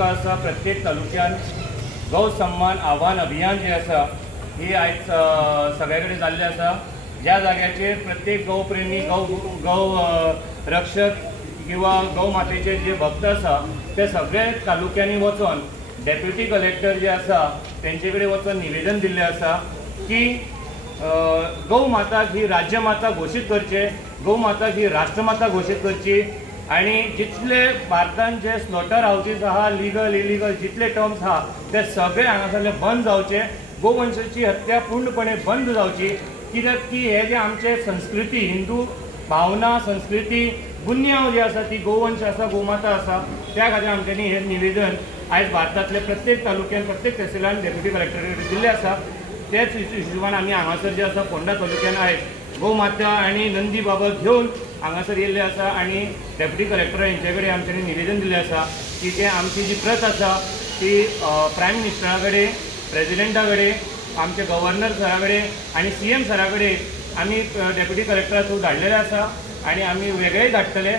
तुमकां आसा प्रत्येक तालुक्यान गौ सन्मान आव्हान अभियान जे आसा ही आयज सगळे कडेन जाल्लें आसा। ज्या जाग्याचेर प्रत्येक गौप्रेमी गौ रक्षक किंवा गौ मातेचे जे भक्त आसा ते सगळे तालुक्यांनी वचून डेप्युटी कलेक्टर जे आसा तेंचे कडेन वचून निवेदन दिल्लें आसा की गौ माताक ही राज्यमाता घोशीत करचे, गौ माताक ही राष्ट्रमाता घोशीत करची आणि जितले भारतान जे स्लॉटर हाऊसीस आहा लिगल इलिगल जितले टर्म्स आहा ते सगळे हांगासरले बंद जावचे, गोवंशाची हत्या पूर्णपणे बंद जावची। कित्याक की हे जे आमचे संस्कृती हिंदू भावना संस्कृती बुन्याव जी आसा ती गोवंश आसा गोमाता आसा त्या खातीर आमच्यांनी हे निवेदन आयज भारतांतले प्रत्येक तालुक्यान प्रत्येक तहसिलान डेप्युटी कलेक्टरेट दिल्लें आसा। तेच हिशोबान आमी हांगासर जे आसा फोंडा तालुक्यान आयज गोमाता आणि नंदी बाबा घेवन हांगासर येयल्ले आसा आणि डेप्युटी कलेक्टर हेंचे कडेन आमच्यांनी निवेदन दिल्लें आसा की ते आमची जी प्रत आसा ती प्रायम मिनिस्टरा कडेन प्रेजिडेंटा कडेन आमचे गव्हर्नर सरा कडेन आणि CM सरा कडेन आमी डेप्युटी कलेक्टरा थ्रू धाडलेले आसा आणि आमी वेगळेय धाडटले